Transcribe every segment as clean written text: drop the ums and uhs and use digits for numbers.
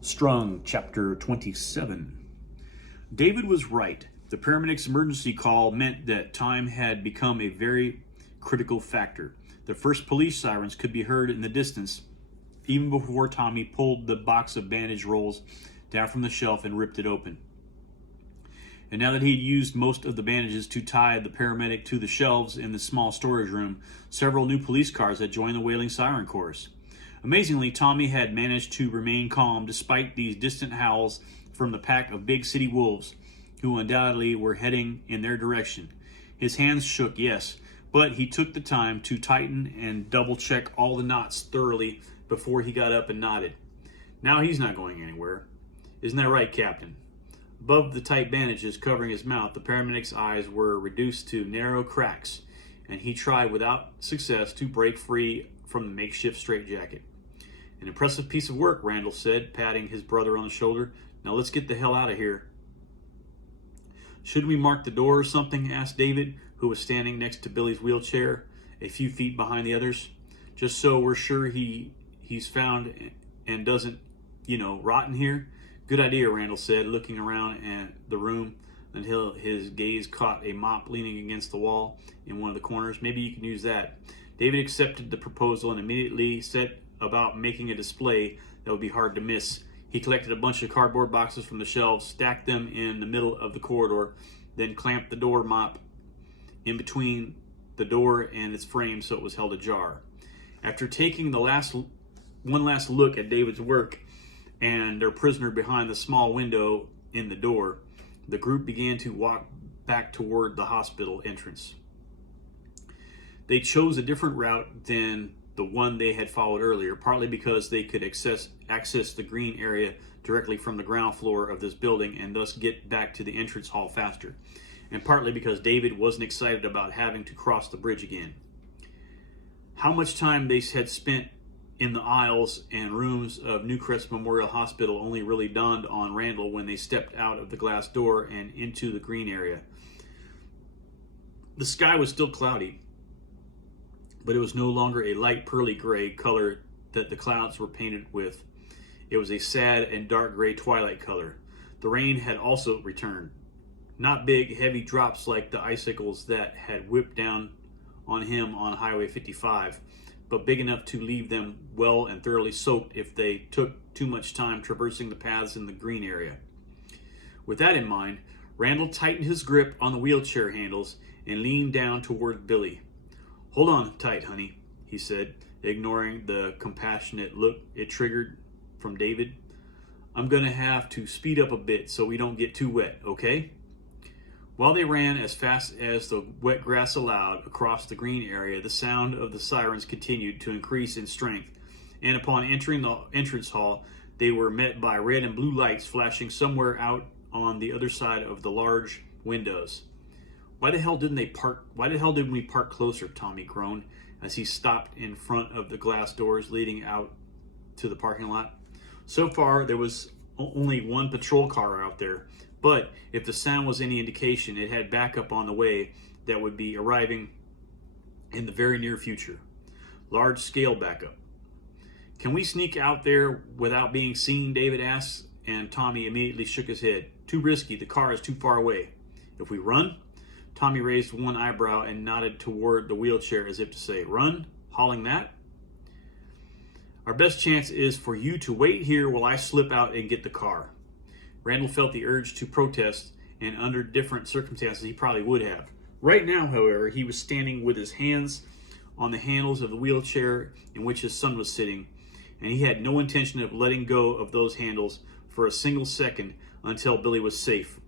Strung, Chapter 27. David was right. The paramedics' emergency call meant that time had become a very critical factor. The first police sirens could be heard in the distance, even before Tommy pulled the box of bandage rolls down from the shelf and ripped it open. And now that he had used most of the bandages to tie the paramedic to the shelves in the small storage room, several new police cars had joined the wailing siren chorus. Amazingly, Tommy had managed to remain calm despite these distant howls from the pack of big city wolves who undoubtedly were heading in their direction. His hands shook, yes, but he took the time to tighten and double-check all the knots thoroughly before he got up and nodded. Now he's not going anywhere. Isn't that right, Captain? Above the tight bandages covering his mouth, the paramedic's eyes were reduced to narrow cracks, and he tried without success to break free from the makeshift straitjacket. An impressive piece of work, Randall said, patting his brother on the shoulder. Now let's get the hell out of here. Should we mark the door or something? Asked David, who was standing next to Billy's wheelchair, a few feet behind the others. Just so we're sure he's found and doesn't, rot in here. Good idea, Randall said, looking around at the room until his gaze caught a mop leaning against the wall in one of the corners. Maybe you can use that. David accepted the proposal and immediately set about making a display that would be hard to miss. He collected a bunch of cardboard boxes from the shelves, stacked them in the middle of the corridor, then clamped the door mop in between the door and its frame so it was held ajar. After taking one last look at David's work and their prisoner behind the small window in the door, the group began to walk back toward the hospital entrance. They chose a different route than the one they had followed earlier, partly because they could access the green area directly from the ground floor of this building and thus get back to the entrance hall faster, and partly because David wasn't excited about having to cross the bridge again. How much time they had spent in the aisles and rooms of Newcrest Memorial Hospital only really dawned on Randall when they stepped out of the glass door and into the green area. The sky was still cloudy, but it was no longer a light pearly gray color that the clouds were painted with. It was a sad and dark gray twilight color. The rain had also returned. Not big, heavy drops like the icicles that had whipped down on him on Highway 55, but big enough to leave them well and thoroughly soaked if they took too much time traversing the paths in the green area. With that in mind, Randall tightened his grip on the wheelchair handles and leaned down toward Billy. "Hold on tight, honey," he said, ignoring the compassionate look it triggered from David. "I'm going to have to speed up a bit so we don't get too wet, okay?" While they ran as fast as the wet grass allowed across the green area, the sound of the sirens continued to increase in strength, and upon entering the entrance hall, they were met by red and blue lights flashing somewhere out on the other side of the large windows. Why the hell didn't we park closer?" Tommy groaned as he stopped in front of the glass doors leading out to the parking lot. So far, there was only one patrol car out there, but if the sound was any indication, it had backup on the way that would be arriving in the very near future. Large-scale backup. "Can we sneak out there without being seen?" David asked, and Tommy immediately shook his head. "Too risky. The car is too far away." "If we run?" Tommy raised one eyebrow and nodded toward the wheelchair as if to say, "Run? Hauling that?" "Our best chance is for you to wait here while I slip out and get the car." Randall felt the urge to protest, and under different circumstances he probably would have. Right now, however, he was standing with his hands on the handles of the wheelchair in which his son was sitting, and he had no intention of letting go of those handles for a single second until Billy was safe.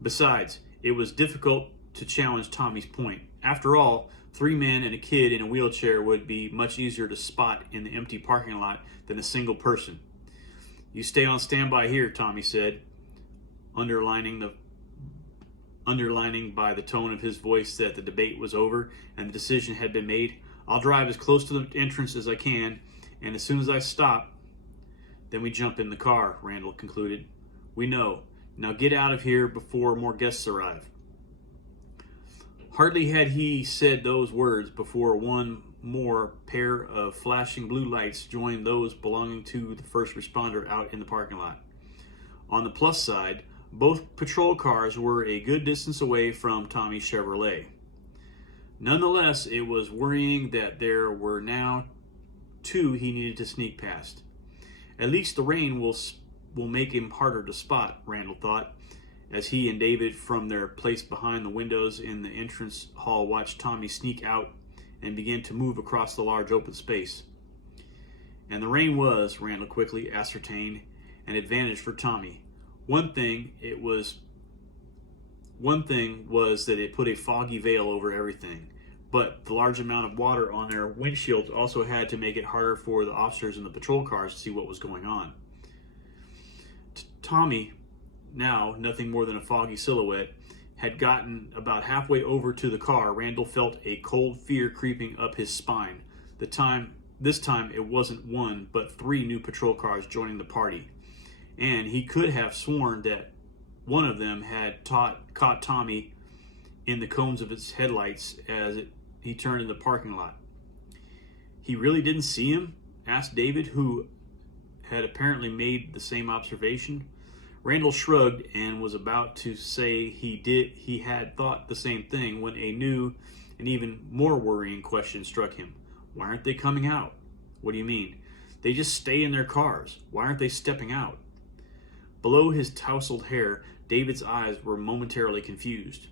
Besides, it was difficult to challenge Tommy's point. After all, 3 men and a kid in a wheelchair would be much easier to spot in the empty parking lot than a single person. "You stay on standby here," Tommy said, underlining by the tone of his voice that the debate was over and the decision had been made. "I'll drive as close to the entrance as I can, and as soon as I stop, then we jump in the car," Randall concluded. "We know. Now get out of here before more guests arrive." Hardly had he said those words before one more pair of flashing blue lights joined those belonging to the first responder out in the parking lot. On the plus side, both patrol cars were a good distance away from Tommy's Chevrolet. Nonetheless, it was worrying that there were now two he needed to sneak past. At least the rain will make him harder to spot, Randall thought, as he and David from their place behind the windows in the entrance hall watched Tommy sneak out and begin to move across the large open space. And the rain was, Randall quickly ascertained, an advantage for Tommy. One thing was that it put a foggy veil over everything, but the large amount of water on their windshields also had to make it harder for the officers in the patrol cars to see what was going on. Tommy, now nothing more than a foggy silhouette, had gotten about halfway over to the car. Randall felt a cold fear creeping up his spine. This time it wasn't one, but three new patrol cars joining the party. And he could have sworn that one of them had caught Tommy in the cones of its headlights as he turned in the parking lot. "He really didn't see him?" asked David, who had apparently made the same observation. Randall shrugged and was about to say he had thought the same thing when a new and even more worrying question struck him. "Why aren't they coming out?" "What do you mean?" "They just stay in their cars. Why aren't they stepping out?" Below his tousled hair, David's eyes were momentarily confused.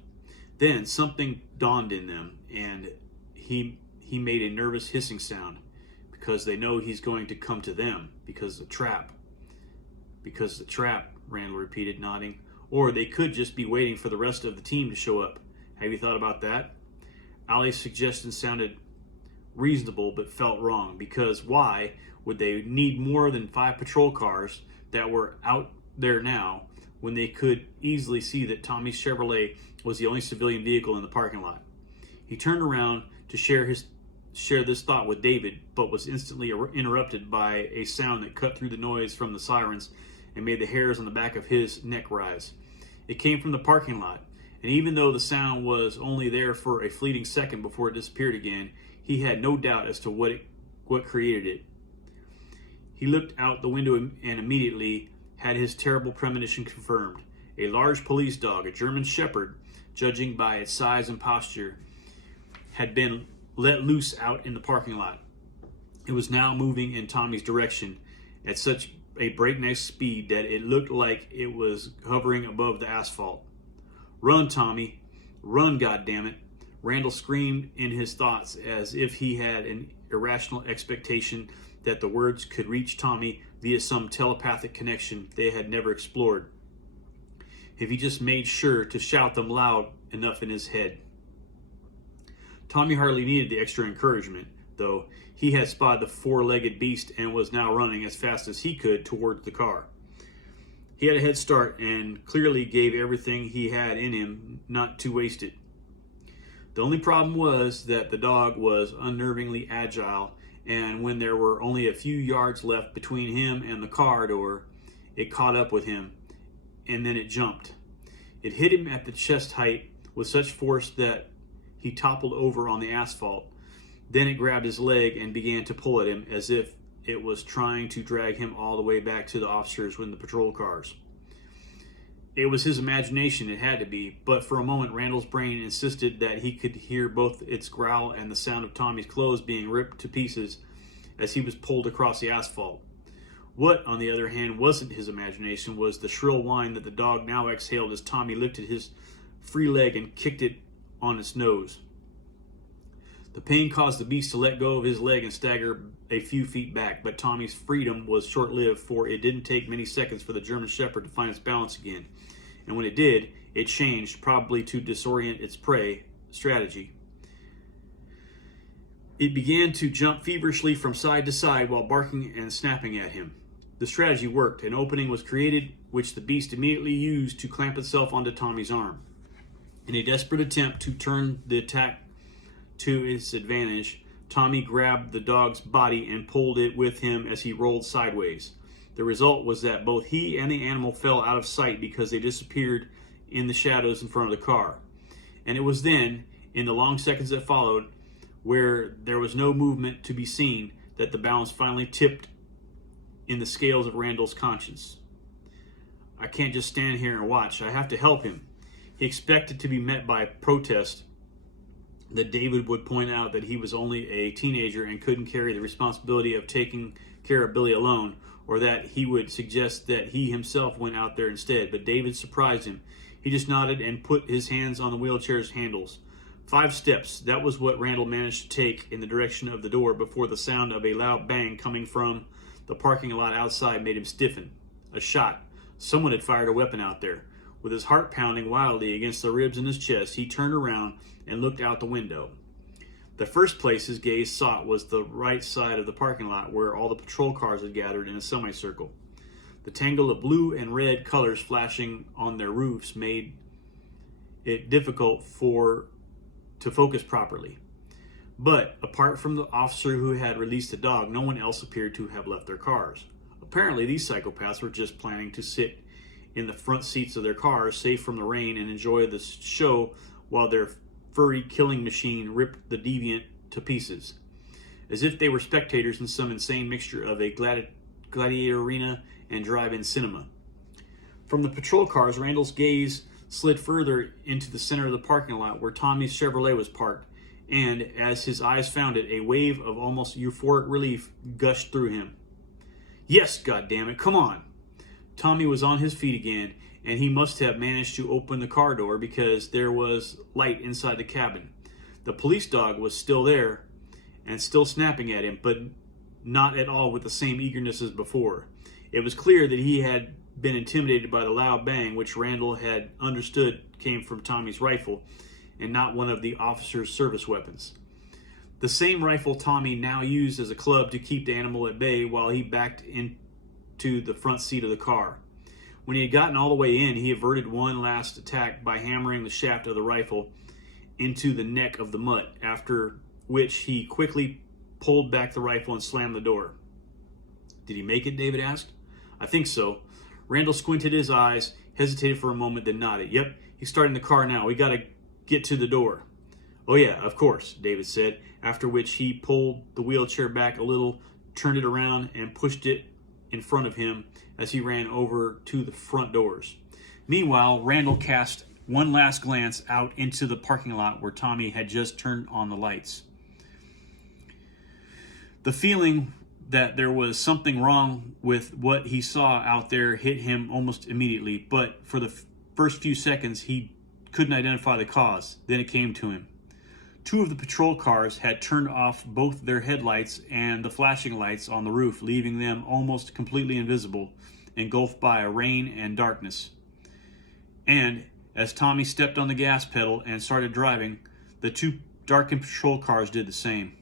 Then something dawned in them, and he made a nervous hissing sound. "Because they know he's going to come to them. Because the trap." "Because the trap," Randall repeated, nodding. "Or they could just be waiting for the rest of the team to show up. Have you thought about that?" Ali's suggestion sounded reasonable but felt wrong, because why would they need more than 5 patrol cars that were out there now when they could easily see that Tommy's Chevrolet was the only civilian vehicle in the parking lot? He turned around to share this thought with David, but was instantly interrupted by a sound that cut through the noise from the sirens and made the hairs on the back of his neck rise. It came from the parking lot, and even though the sound was only there for a fleeting second before it disappeared again, he had no doubt as to what created it. He looked out the window and immediately had his terrible premonition confirmed. A large police dog, a German Shepherd, judging by its size and posture, had been let loose out in the parking lot. It was now moving in Tommy's direction at such a breakneck speed that it looked like it was hovering above the asphalt. "Run, Tommy! Run, goddammit!" Randall screamed in his thoughts, as if he had an irrational expectation that the words could reach Tommy via some telepathic connection they had never explored, if he just made sure to shout them loud enough in his head. Tommy hardly needed the extra encouragement, though. He had spotted the 4-legged beast and was now running as fast as he could towards the car. He had a head start and clearly gave everything he had in him not to waste it. The only problem was that the dog was unnervingly agile, and when there were only a few yards left between him and the car door, it caught up with him, and then it jumped. It hit him at the chest height with such force that he toppled over on the asphalt. Then it grabbed his leg and began to pull at him as if it was trying to drag him all the way back to the officers in the patrol cars. It was his imagination, it had to be, but for a moment Randall's brain insisted that he could hear both its growl and the sound of Tommy's clothes being ripped to pieces as he was pulled across the asphalt. What, on the other hand, wasn't his imagination was the shrill whine that the dog now exhaled as Tommy lifted his free leg and kicked it on its nose. The pain caused the beast to let go of his leg and stagger a few feet back, but Tommy's freedom was short-lived, for it didn't take many seconds for the German Shepherd to find its balance again. And when it did, it changed, probably to disorient its prey strategy. It began to jump feverishly from side to side while barking and snapping at him. The strategy worked. An opening was created, which the beast immediately used to clamp itself onto Tommy's arm. In a desperate attempt to turn the attack to its advantage, Tommy grabbed the dog's body and pulled it with him as he rolled sideways. The result was that both he and the animal fell out of sight because they disappeared in the shadows in front of the car. And it was then, in the long seconds that followed, where there was no movement to be seen, that the balance finally tipped in the scales of Randall's conscience. I can't just stand here and watch. I have to help him. He expected to be met by protest, that David would point out that he was only a teenager and couldn't carry the responsibility of taking care of Billy alone, or that he would suggest that he himself went out there instead. But David surprised him. He just nodded and put his hands on the wheelchair's handles. 5 steps, that was what Randall managed to take in the direction of the door before the sound of a loud bang coming from the parking lot outside made him stiffen. A shot. Someone had fired a weapon out there. With his heart pounding wildly against the ribs in his chest, he turned around and looked out the window. The first place his gaze sought was the right side of the parking lot, where all the patrol cars had gathered in a semicircle. The tangle of blue and red colors flashing on their roofs made it difficult to focus properly. But apart from the officer who had released the dog, no one else appeared to have left their cars. Apparently, these psychopaths were just planning to sit in the front seats of their cars, safe from the rain, and enjoy the show while their furry killing machine ripped the deviant to pieces, as if they were spectators in some insane mixture of a gladiator arena and drive-in cinema. From the patrol cars, Randall's gaze slid further into the center of the parking lot where Tommy's Chevrolet was parked, and as his eyes found it, a wave of almost euphoric relief gushed through him. Yes, goddammit, come on! Tommy was on his feet again, and he must have managed to open the car door because there was light inside the cabin. The police dog was still there and still snapping at him, but not at all with the same eagerness as before. It was clear that he had been intimidated by the loud bang, which Randall had understood came from Tommy's rifle and not one of the officer's service weapons. The same rifle Tommy now used as a club to keep the animal at bay while he backed into the front seat of the car. When he had gotten all the way in, he averted one last attack by hammering the shaft of the rifle into the neck of the mutt, after which he quickly pulled back the rifle and slammed the door. Did he make it? David asked. I think so. Randall squinted his eyes, hesitated for a moment, then nodded. Yep, he's starting the car now. We gotta get to the door. Oh yeah, of course, David said, after which he pulled the wheelchair back a little, turned it around, and pushed it in front of him as he ran over to the front doors. Meanwhile, Randall cast one last glance out into the parking lot where Tommy had just turned on the lights. The feeling that there was something wrong with what he saw out there hit him almost immediately, but for the first few seconds he couldn't identify the cause. Then it came to him. 2 of the patrol cars had turned off both their headlights and the flashing lights on the roof, leaving them almost completely invisible, engulfed by rain and darkness. And as Tommy stepped on the gas pedal and started driving, the 2 darkened patrol cars did the same.